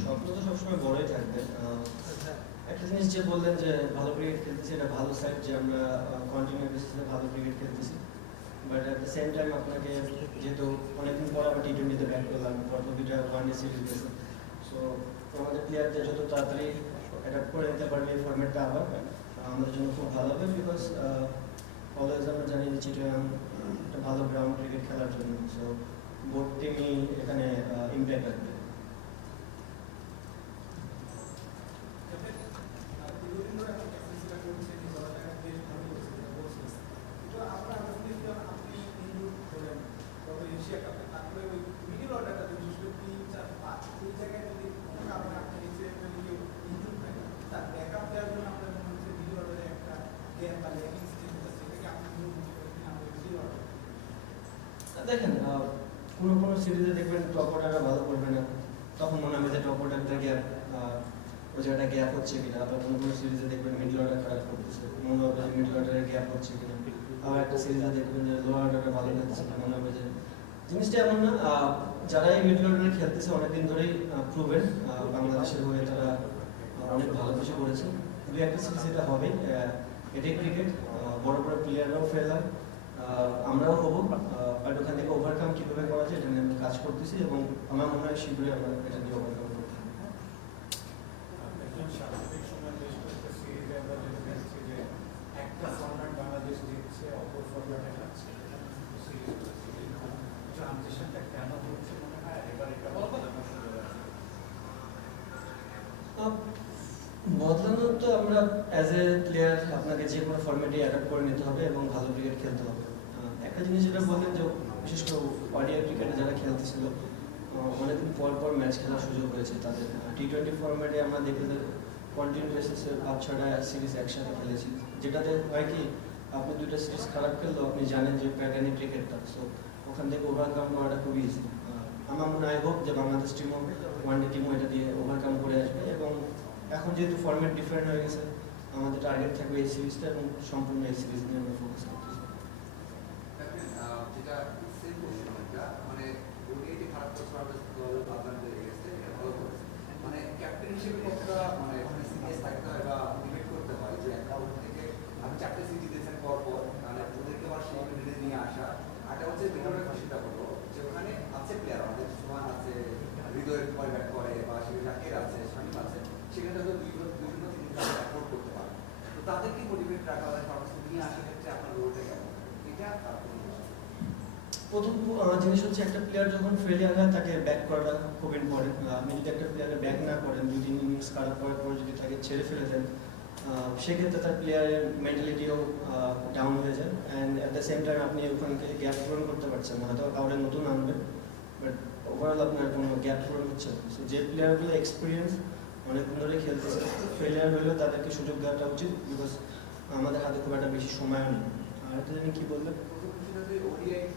স্বপ্ন তো সবসময় বড়ই থাকবে একটা জিনিস যে বললেন যে ভালো ক্রিকেট খেলতেছি এটা ভালো সাইড যে আমরা কন্টিনিউ বেসিসে ভালো ক্রিকেট খেলতেছি but at the same time আপনাকে যেহেতু অনেকদিন পর আবার টি টোয়েন্টিতে ব্যাট করলাম পরপর দুটা ওয়ান ডে সিরিজ গেছে সো আমাদের প্লেয়ারদের যত তাড়াতাড়ি অ্যাডাপ্ট করে নিতে পারবে এই ফর্মেটটা আবার আমাদের জন্য খুব ভালো হবে বিকজ অলওয়েজ আমরা জানি যে চিটাগাং একটা ভালো গ্রাউন্ড ক্রিকেট খেলার জন্য সো বোর্ড টিমই এখানে ইম্প্যাক্ট রাখবে দেখেন কোনো কোনো সিরিজে দেখবেন টপ অর্ডাররা ভালো করবে না তখন মনে হবে যে টপ অর্ডারটা গ্যাপ ওই জায়গাটা গ্যাপ হচ্ছে কিনা আবার কোনো কোনো সিরিজে দেখবেন মিডল অর্ডার খারাপ করতেছে মনে হবে যে মিডল অর্ডারের গ্যাপ হচ্ছে কিনা আবার একটা সিরিজে দেখবেন যে লোয়ার অর্ডারটা ভালো লাগছে না মনে হবে যে জিনিসটা এমন না যারা এই মিডল অর্ডারে খেলতেছে অনেকদিন ধরেই প্রুভেন বাংলাদেশের হয়ে তারা অনেক ভালো কিছু করেছে দু একটা সিরিজ এটা হবে এটাই ক্রিকেট বড় বড় প্লেয়াররাও ফেল আমরাও হব বাট ওখান থেকে ওভারকাম কীভাবে করা যায় এটা আমি কাজ করতেছি এবং আমার মনে হয় শীঘ্রই আমরা এটা নিয়ে ওভারকাম করতে বদলানো তো আমরা অ্যাজ এ প্লেয়ার আপনাকে যে কোনো ফর্মেটে অ্যাডাপ্ট করে নিতে হবে এবং ভালো ক্রিকেট খেলতে হবে একটা জিনিস যেটা বলেন যে বিশেষ করে ওয়াডিয়া ক্রিকেটে যারা খেলতেছিল অনেকদিন পর পর ম্যাচ খেলার সুযোগ হয়েছে তাদের টি টোয়েন্টি ফর্ম্যাটে আমরা দেখি যে কন্টিনিউসে পাঁচ ছটা সিরিজ একসাথে খেলেছি যেটাতে হয় কি আপনি দুইটা সিরিজ খারাপ খেললেও আপনি জানেন যে প্যাটার্নি ক্রিকেটটা সো ওখান থেকে ওভারকাম করাটা খুবই ইজি আমার মনে হয় হোক যে বাংলাদেশ টিমও ওয়ানডে টিমও এটা দিয়ে ওভারকাম করে আসবে এবং এখন যেহেতু ফর্ম্যাট ডিফারেন্ট হয়ে গেছে আমাদের টার্গেট থাকবে এই সিরিজটা এবং সম্পূর্ণ এই সিরিজ নিয়ে আমরা ফোকাস করতে 20個から、えー、ですね、大会が জিনিস হচ্ছে একটা প্লেয়ার যখন ফেলিয়ার হয় তাকে ব্যাক করাটা খুব ইম্পর্টেন্ট আপনি যদি একটা প্লেয়ারে ব্যাক না করেন দুই তিন ইনিংস খারাপ করার পরে যদি তাকে ছেড়ে ফেলে দেন সেক্ষেত্রে তার প্লেয়ারের মেন্টালিটিও ডাউন হয়ে যায় and at the same time আপনি ওখান থেকে গ্যাপ পূরণ করতে পারছেন না হয়তো কাউরে নতুন আনবেন বাট ওভারঅল আপনার কোনো গ্যাপ পূরণ হচ্ছে সো যে প্লেয়ারগুলো এক্সপিরিয়েন্স অনেকক্ষণ ধরে খেলতেছে ফেলিয়ার হলেও তাদেরকে সুযোগ দেওয়াটা উচিত বিকজ আমাদের হাতে খুব একটা বেশি সময়ও নেই আর একটা জানি কী বললেন দেখুন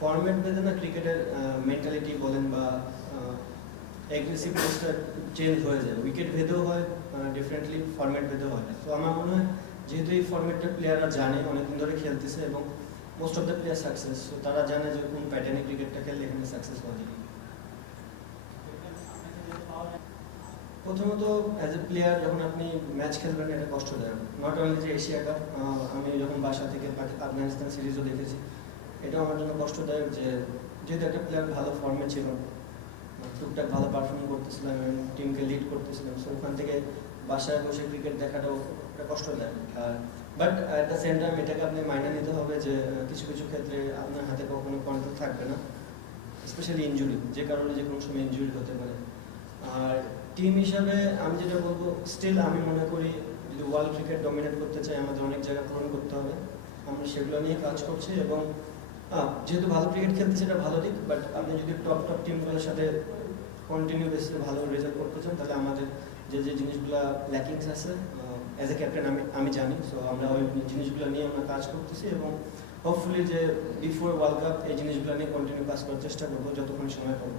ফর্ম্যাট ভেদে না ক্রিকেটের মেন্টালিটি বলেন বা অ্যাগ্রেসিভ পোস্টটা চেঞ্জ হয়ে যায় উইকেট ভেদেও হয় ডিফারেন্টলি ফর্ম্যাট ভেদেও হয় তো আমার মনে হয় যেহেতু এই ফর্ম্যাটটা প্লেয়াররা জানে অনেকদিন ধরে খেলতেছে এবং most of the player success তো তারা জানে যে কোন প্যাটার্নে ক্রিকেটটা খেললে এখানে সাকসেস হওয়া যায় প্রথমত অ্যাজ এ প্লেয়ার যখন আপনি ম্যাচ খেলবেন এটা কষ্টদায়ক নট অনলি যে এশিয়া কাপ আমি যখন বাসা থেকে আফগানিস্তান সিরিজও দেখেছি এটাও আমার জন্য কষ্টদায়ক যে যেহেতু একটা প্লেয়ার ভালো ফর্মে ছিল টুকটাক ভালো পারফর্ম করতেছিলাম এবং টিমকে লিড করতেছিলাম সো ওখান থেকে বাসায় বসে ক্রিকেট দেখাটাও একটা কষ্টদায়ক আর but at the same time এটাকে আপনি মাইনে নিতে হবে যে কিছু কিছু ক্ষেত্রে আপনার হাতে কখনো কন্ট্রোল থাকবে না স্পেশালি ইঞ্জুরি যে কারণে যে কোনো সময় ইঞ্জুরি হতে পারে আর টিম হিসাবে আমি যেটা বলবো স্টিল আমি মনে করি যদি ওয়ার্ল্ড ক্রিকেট ডমিনেট করতে চাই আমাদের অনেক জায়গা পূরণ করতে হবে আমরা সেগুলো নিয়ে কাজ করছি এবং যেহেতু ভালো ক্রিকেট খেলতে সেটা ভালো দিক বাট আপনি যদি টপ টপ টিমগুলোর সাথে কন্টিনিউ বেসে ভালো রেজাল্ট করতে চান তাহলে আমাদের যে যে জিনিসগুলো ল্যাকিংস আছে অ্যাজ এ ক্যাপ্টেন আমি আমি জানি সো আমরা ওই জিনিসগুলো নিয়ে আমরা কাজ করতেছি এবং হোপফুলি যে বিফোর ওয়ার্ল্ড কাপ এই জিনিসগুলো নিয়ে কন্টিনিউ কাজ করার চেষ্টা করবো যতক্ষণ সময় পাবো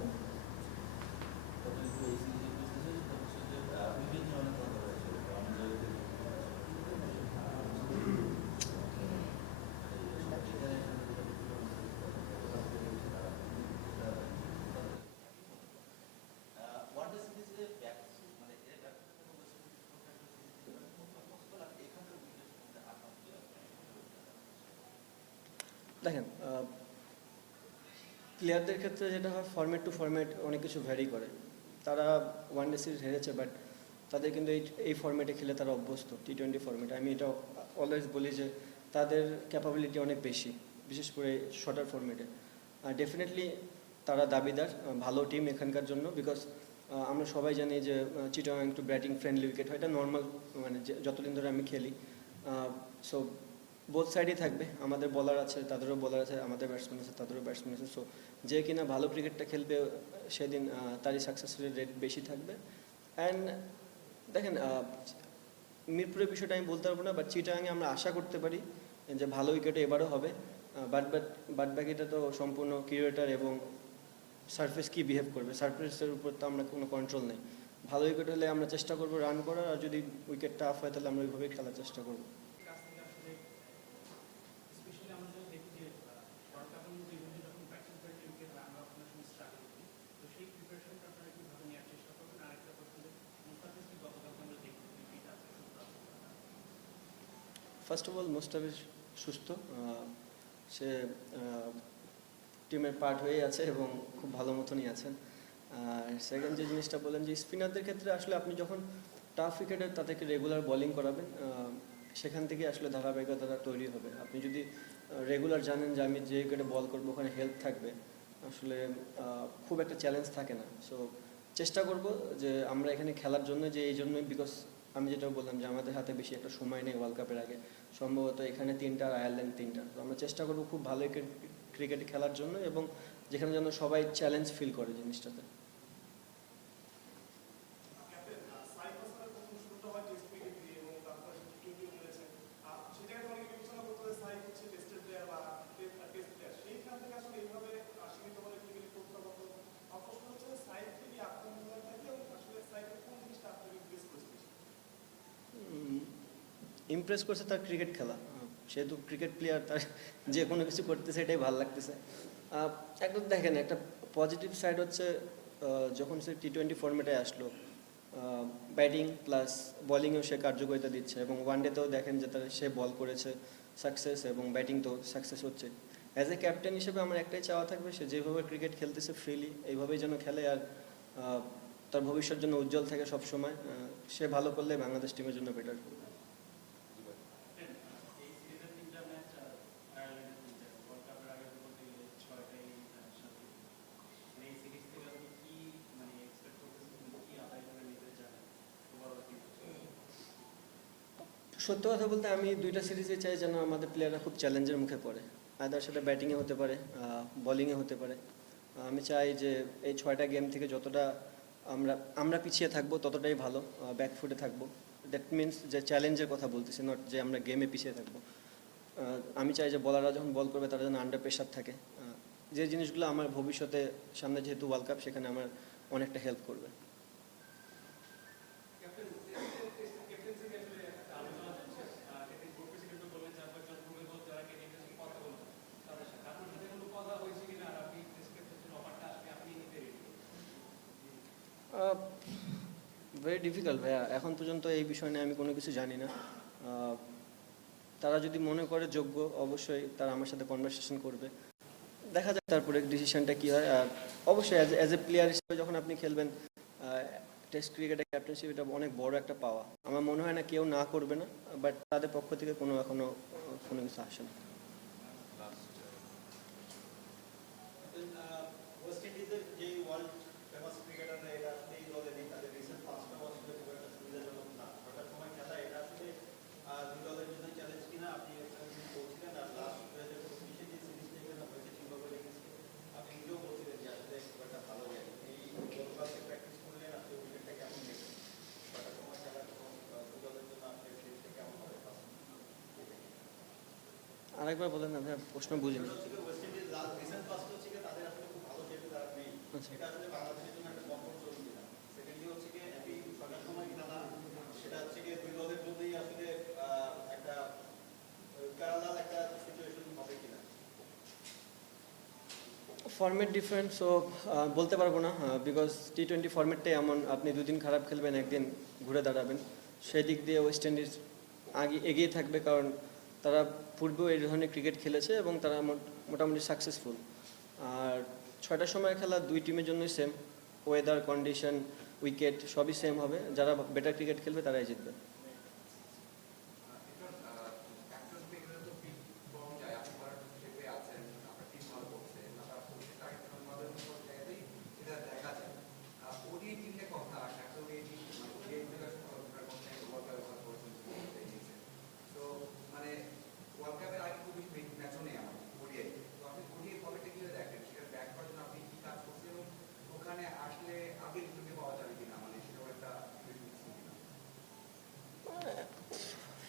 প্লেয়ারদের ক্ষেত্রে যেটা হয় ফর্মেট টু ফর্মেট অনেক কিছু ভ্যারি করে তারা ওয়ান ডে সিরিজ হেরেছে বাট তাদের কিন্তু এই এই ফর্মেটে খেলে তারা অভ্যস্ত টি টোয়েন্টি ফর্মেটে আমি এটা অলওয়েজ বলি যে তাদের ক্যাপাবিলিটি অনেক বেশি বিশেষ করে শর্টার ফর্মেটে আর ডেফিনেটলি তারা দাবিদার ভালো টিম এখানকার জন্য বিকজ আমরা সবাই জানি যে চিটাং একটু ব্যাটিং ফ্রেন্ডলি উইকেট হয় এটা নর্মাল মানে যতদিন ধরে আমি খেলি সো বোথ সাইডই থাকবে আমাদের বলার আছে তাদেরও বলার আছে আমাদের ব্যাটসম্যান আছে তাদেরও ব্যাটসম্যান আছে সো যে কিনা ভালো ক্রিকেটটা খেলবে সেদিন তারই সাকসেস রেট বেশি থাকবে অ্যান্ড দেখেন মিরপুরের বিষয়টা আমি বলতে পারবো না বাট চিটাঙে আমরা আশা করতে পারি যে ভালো উইকেট এবারও হবে বাট ব্যাট বাট বাকিটা তো সম্পূর্ণ ক্রিয়েটার এবং সার্ফেস কী বিহেভ করবে সার্ফেসের উপর তো আমরা কোনো কন্ট্রোল নেই ভালো উইকেট হলে আমরা চেষ্টা করবো রান করার আর যদি উইকেটটা আফ হয় তাহলে আমরা ওইভাবেই খেলার চেষ্টা করবো ফার্স্ট অফ অল মোস্তাফিজ সুস্থ সে টিমের পার্ট হয়েই আছে এবং খুব ভালো মতনই আছেন আর সেকেন্ড যে জিনিসটা বললেন যে স্পিনারদের ক্ষেত্রে আসলে আপনি যখন টাফ উইকেটে তাদেরকে রেগুলার বলিং করাবেন সেখান থেকে আসলে ধারাবাহিকতাটা তৈরি হবে আপনি যদি রেগুলার জানেন যে আমি যে উইকেটে বল করবো ওখানে হেল্প থাকবে আসলে খুব একটা চ্যালেঞ্জ থাকে না সো চেষ্টা করব যে আমরা এখানে খেলার জন্য যে এই জন্যই বিকজ আমি যেটা বললাম যে আমাদের হাতে বেশি একটা সময় নেই ওয়ার্ল্ড কাপের আগে সম্ভবত এখানে তিনটা আর আয়ারল্যান্ড তিনটা তো আমরা চেষ্টা করবো খুব ভালো ক্রিকেট খেলার জন্য এবং যেখানে যেন সবাই চ্যালেঞ্জ ফিল করে জিনিসটাতে ইমপ্রেস করছে তার ক্রিকেট খেলা সেহেতু ক্রিকেট প্লেয়ার তার যে কোনো কিছু করতেছে এটাই ভালো লাগতেছে একদম দেখেন একটা পজিটিভ সাইড হচ্ছে যখন সে টি টোয়েন্টি ফর্মেটে আসলো ব্যাটিং প্লাস বলিংয়েও সে কার্যকারিতা দিচ্ছে এবং ওয়ান ডেতেও দেখেন যে তার সে বল করেছে সাকসেস এবং ব্যাটিং তো সাকসেস হচ্ছে অ্যাজ এ ক্যাপ্টেন হিসেবে আমার একটাই চাওয়া থাকবে সে যেভাবে ক্রিকেট খেলতেছে ফ্রিলি এইভাবেই যেন খেলে আর তার ভবিষ্যৎ জন্য উজ্জ্বল থাকে সবসময় সে ভালো করলে বাংলাদেশ টিমের জন্য বেটার সত্য কথা বলতে আমি দুইটা সিরিজে চাই যেন আমাদের প্লেয়াররা খুব চ্যালেঞ্জের মুখে পড়ে আদার সেটা ব্যাটিংয়ে হতে পারে বলিংয়ে হতে পারে আমি চাই যে এই ছয়টা গেম থেকে যতটা আমরা আমরা পিছিয়ে থাকবো ততটাই ভালো ব্যাকফুটে থাকবো দ্যাট মিনস যে চ্যালেঞ্জের কথা বলতেছি নট যে আমরা গেমে পিছিয়ে থাকবো আমি চাই যে বলাররা যখন বল করবে তারা যেন আন্ডার প্রেশার থাকে যে জিনিসগুলো আমার ভবিষ্যতে সামনে যেহেতু ওয়ার্ল্ড কাপ সেখানে আমার অনেকটা হেল্প করবে ভেরি ডিফিকাল্ট ভাইয়া এখন পর্যন্ত এই বিষয় নিয়ে আমি কোনো কিছু জানি না তারা যদি মনে করে যোগ্য অবশ্যই তারা আমার সাথে কনভারসেশন করবে দেখা যাক তারপরে ডিসিশনটা কী হয় আর অবশ্যই অ্যাজ অ্যাজ এ প্লেয়ার হিসেবে যখন আপনি খেলবেন টেস্ট ক্রিকেটে ক্যাপ্টেনশিপ এটা অনেক বড় একটা পাওয়া আমার মনে হয় না কেউ না করবে না বাট তাদের পক্ষ থেকে কোনো এখনও কোনো কিছু আসে না আরেকবার বলেন না হ্যাঁ, প্রশ্ন বুঝিনি ফর্মেট ডিফারেন্ট সো বলতে পারবো না বিকজ টি টোয়েন্টি ফর্মেটটাই এমন আপনি দুদিন খারাপ খেলবেন একদিন ঘুরে দাঁড়াবেন সেই দিক দিয়ে ওয়েস্ট ইন্ডিজ আগে এগিয়ে থাকবে কারণ তারা পূর্বেও এই ধরনের ক্রিকেট খেলেছে এবং তারা মোটামুটি সাকসেসফুল আর ছয়টার সময় খেলা দুই টিমের জন্যই সেম ওয়েদার কন্ডিশন উইকেট সবই সেম হবে যারা বেটার ক্রিকেট খেলবে তারাই জিতবে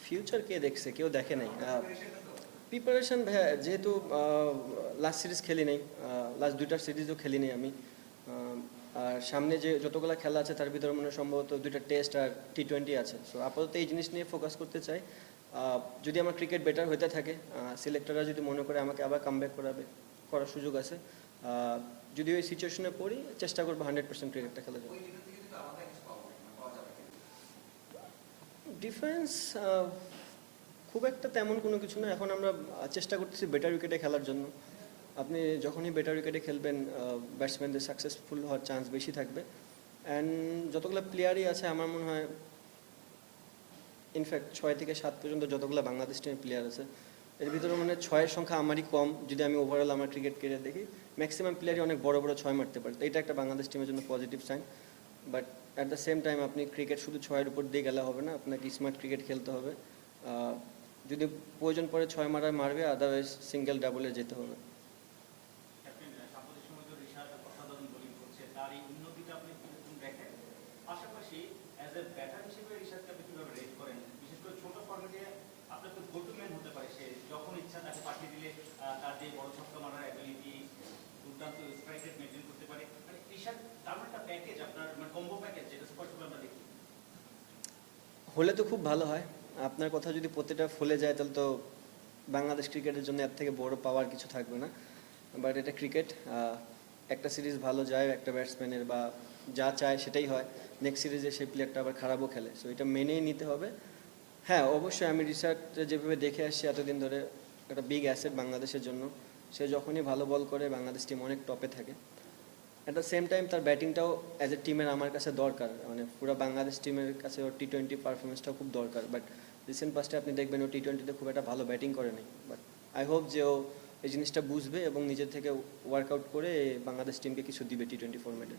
ফিউচার কে দেখছে কেউ দেখে নাই প্রিপারেশান ভাইয়া যেহেতু লাস্ট সিরিজ খেলি নেই লাস্ট দুইটা সিরিজও খেলি নেই আমি আর সামনে যে যতগুলো খেলা আছে তার ভিতরে মনে সম্ভবত দুইটা টেস্ট আর টি টোয়েন্টি আছে সো আপাতত এই জিনিস নিয়ে ফোকাস করতে চাই যদি আমার ক্রিকেট বেটার হইতে থাকে সিলেক্টররা যদি মনে করে আমাকে আবার কামব্যাক করাবে করার সুযোগ আছে যদি ওই সিচুয়েশনে পড়ি চেষ্টা করবো হান্ড্রেড পার্সেন্ট ক্রিকেটটা খেলা যাবে ডিফারেন্স খুব একটা তেমন কোনো কিছু না এখন আমরা চেষ্টা করতেছি বেটার উইকেটে খেলার জন্য আপনি যখনই বেটার উইকেটে খেলবেন ব্যাটসম্যানদের সাকসেসফুল হওয়ার চান্স বেশি থাকবে অ্যান্ড যতগুলো প্লেয়ারই আছে আমার মনে হয় ইনফ্যাক্ট ছয় থেকে সাত পর্যন্ত যতগুলো বাংলাদেশ টিমের প্লেয়ার আছে এর ভিতরে মানে ছয়ের সংখ্যা আমারই কম যদি আমি ওভারঅল আমার ক্রিকেট ক্যারিয়ার দেখি ম্যাক্সিমাম প্লেয়ারই অনেক বড় বড় ছয় মারতে পারে এটা একটা বাংলাদেশ টিমের জন্য positive sign but at the same time আপনি ক্রিকেট শুধু ছয়ের উপর দিয়ে গেলে হবে না আপনাকে স্মার্ট ক্রিকেট খেলতে হবে যদি প্রয়োজন পড়ে ছয় মারায় মারবে আদারওয়াইজ সিঙ্গেল ডাবলে যেতে হবে হলে তো খুব ভালো হয় আপনার কথা যদি প্রতিটা ফলে যায় তাহলে তো বাংলাদেশ ক্রিকেটের জন্য এর থেকে বড় পাওয়ার কিছু থাকবে না বাট এটা ক্রিকেট একটা সিরিজ ভালো যায় একটা ব্যাটসম্যানের বা যা চায় সেটাই হয় নেক্সট সিরিজে সেই প্লেয়ারটা আবার খারাপও খেলে সো এটা মেনেই নিতে হবে হ্যাঁ অবশ্যই আমি রিসার্চে যেভাবে দেখে আসছি এতদিন ধরে একটা বিগ অ্যাসেট বাংলাদেশের জন্য সে যখনই ভালো বল করে বাংলাদেশ টিম অনেক টপে থাকে অ্যাট দ্য সেম টাইম তার ব্যাটিংটাও অ্যাজ এ টিমের আমার কাছে দরকার মানে পুরো বাংলাদেশ টিমের কাছে ওর টি টোয়েন্টি পারফরমেন্সটাও খুব দরকার বাট রিসেন্ট পাস্টে আপনি দেখবেন ও টি টোয়েন্টিতে খুব একটা ভালো ব্যাটিং করে নাই বাট আই হোপ যে ও এই জিনিসটা বুঝবে এবং নিজের থেকে ওয়ার্কআউট করে বাংলাদেশ টিমকে কিছু দিবে টি টোয়েন্টি ফরম্যাটে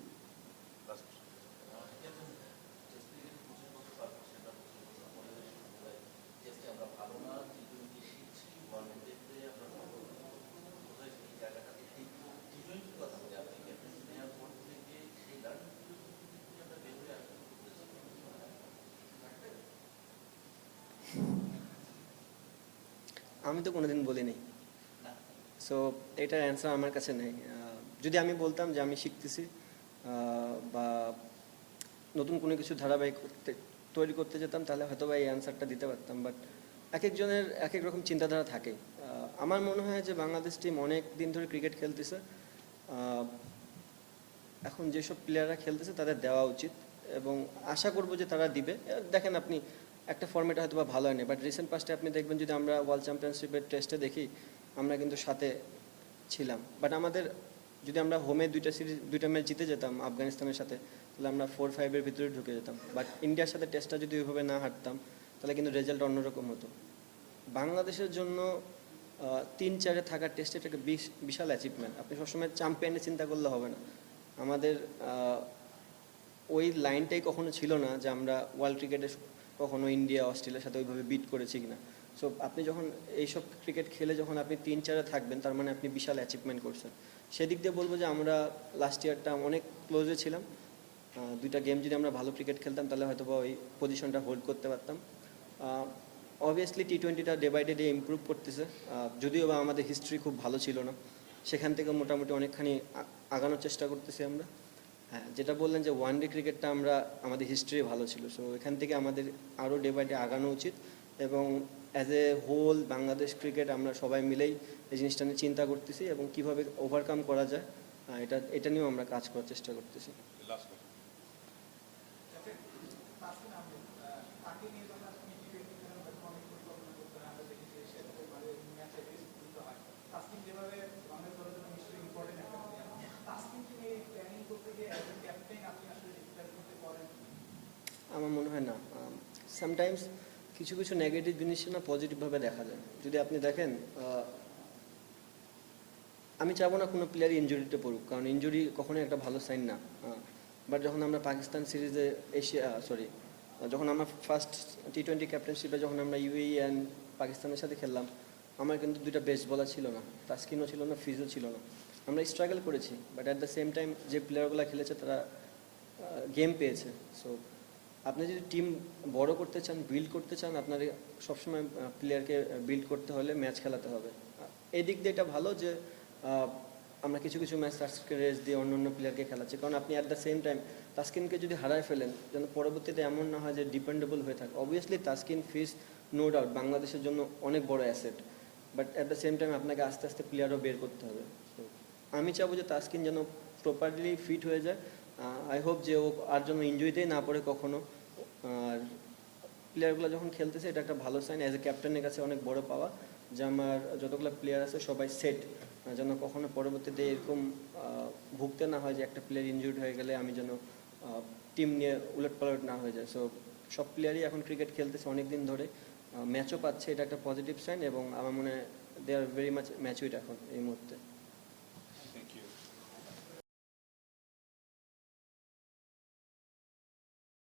আমি তো কোনোদিন বলিনি সো এটার অ্যান্সার আমার কাছে নেই যদি আমি বলতাম যে আমি শিখতেছি বা নতুন কোনো কিছু ধারাবাহিক করতে তৈরি করতে যেতাম তাহলে হয়তো বা এই অ্যান্সারটা দিতে পারতাম বাট এক একজনের এক এক রকম চিন্তাধারা থাকে আমার মনে হয় যে বাংলাদেশ টিম অনেক দিন ধরে ক্রিকেট খেলতেছে এখন যেসব প্লেয়াররা খেলতেছে তাদের দেওয়া উচিত এবং আশা করব যে তারা দিবে দেখেন আপনি একটা ফর্মেট হয়তো বা ভালো হয়নি বাট রিসেন্ট পাস্টে আপনি দেখবেন যদি আমরা ওয়ার্ল্ড চ্যাম্পিয়নশিপের টেস্টে দেখি আমরা কিন্তু সাথে ছিলাম বাট আমাদের যদি আমরা হোমে দুইটা সিরিজ দুইটা ম্যাচ জিতে যেতাম আফগানিস্তানের সাথে তাহলে আমরা ফোর ফাইভের ভিতরে ঢুকে যেতাম বাট ইন্ডিয়ার সাথে টেস্টটা যদি ওইভাবে না হারতাম তাহলে কিন্তু রেজাল্ট অন্যরকম হতো বাংলাদেশের জন্য তিন চারে থাকার টেস্ট এটা একটা বিশাল অ্যাচিভমেন্ট আপনি সবসময় চ্যাম্পিয়নে চিন্তা করলে হবে না আমাদের ওই লাইনটাই কখনো ছিল না যে আমরা ওয়ার্ল্ড ক্রিকেটে কখনো ইন্ডিয়া অস্ট্রেলিয়ার সাথে ওইভাবে বিট করেছে কিনা সো আপনি যখন এইসব ক্রিকেট খেলে যখন আপনি তিন চারে থাকবেন তার মানে আপনি বিশাল অ্যাচিভমেন্ট করছেন সেদিক দিয়ে বলবো যে আমরা লাস্ট ইয়ারটা অনেক ক্লোজে ছিলাম দুইটা গেম যদি আমরা ভালো ক্রিকেট খেলতাম তাহলে হয়তো বা ওই পজিশনটা হোল্ড করতে পারতাম obviously T টোয়েন্টিটা day by day day improve করতেছে যদিও বা আমাদের হিস্ট্রি খুব ভালো ছিল না সেখান থেকে মোটামুটি অনেকখানি আগানোর চেষ্টা করতেছি আমরা হ্যাঁ যেটা বললেন যে ওয়ান ডে ক্রিকেটটা আমরা আমাদের হিস্ট্রি ভালো ছিল সো এখান থেকে আমাদের আরও ডে বাই ডে আগানো উচিত এবং as a whole Bangladesh cricket আমরা সবাই মিলেই এই জিনিসটা নিয়ে চিন্তা করতেছি এবং কিভাবে ওভারকাম করা যায় এটা এটা নিয়েও আমরা কাজ করার চেষ্টা করতেছি সামটাইমস কিছু কিছু নেগেটিভ জিনিস না পজিটিভভাবে দেখা যায় যদি আপনি দেখেন আমি চাবো না কোনো প্লেয়ার ইঞ্জুরিতে পড়ুক কারণ ইঞ্জুরি কখনোই একটা ভালো সাইন না বাট যখন আমরা পাকিস্তান সিরিজে এশিয়া সরি যখন আমরা ফার্স্ট টি টোয়েন্টি ক্যাপ্টেনশিপে যখন আমরা ইউএই অ্যান্ড e পাকিস্তানের সাথে খেললাম আমার কিন্তু দুইটা বেস্ট বলার ছিল না তাস্কিনও ছিল না ফিজও ছিল না আমরা স্ট্রাগল করেছি but at the same time যে প্লেয়ারগুলো খেলেছে তারা গেম পেয়েছে সো আপনি যদি টিম বড় করতে চান বিল্ড করতে চান আপনার সবসময় প্লেয়ারকে বিল্ড করতে হলে ম্যাচ খেলাতে হবে এদিক দিয়ে এটা ভালো যে আমরা কিছু কিছু ম্যাচ তাস্কিনকে রেস্ট দিয়ে অন্য অন্য প্লেয়ারকে খেলাচ্ছি কারণ আপনি অ্যাট দ্য সেম টাইম তাস্কিনকে যদি হারায় ফেলেন যেন পরবর্তীতে এমন না হয় যে ডিপেন্ডেবল হয়ে থাকে অবভিয়াসলি তাস্কিন ফিস নো ডাউট বাংলাদেশের জন্য অনেক বড় asset but at the same time আপনাকে আস্তে আস্তে প্লেয়ারও বের করতে হবে আমি চাবো যে তাস্কিন যেন প্রপারলি ফিট হয়ে যায় আই হোপ যে ও আর জন্য ইঞ্জুরিতেই না পড়ে কখনো আর প্লেয়ারগুলো যখন খেলতেছে এটা একটা ভালো সাইন অ্যাজ এ ক্যাপ্টেনের কাছে অনেক বড় পাওয়া যে আমার যতগুলো প্লেয়ার আছে সবাই সেট যেন কখনো পরবর্তীতে এরকম ভুগতে না হয় যে একটা প্লেয়ার ইনজুরি হয়ে গেলে আমি যেন টিম নিয়ে উলট পালট না হয়ে যায় সো সব প্লেয়ারই এখন ক্রিকেট খেলতেছে অনেক দিন ধরে ম্যাচও পাচ্ছে এটা একটা পজিটিভ সাইন এবং আমার মনে হয় দে আর ভেরি মাচ ম্যাচুইড এখন এই মুহূর্তে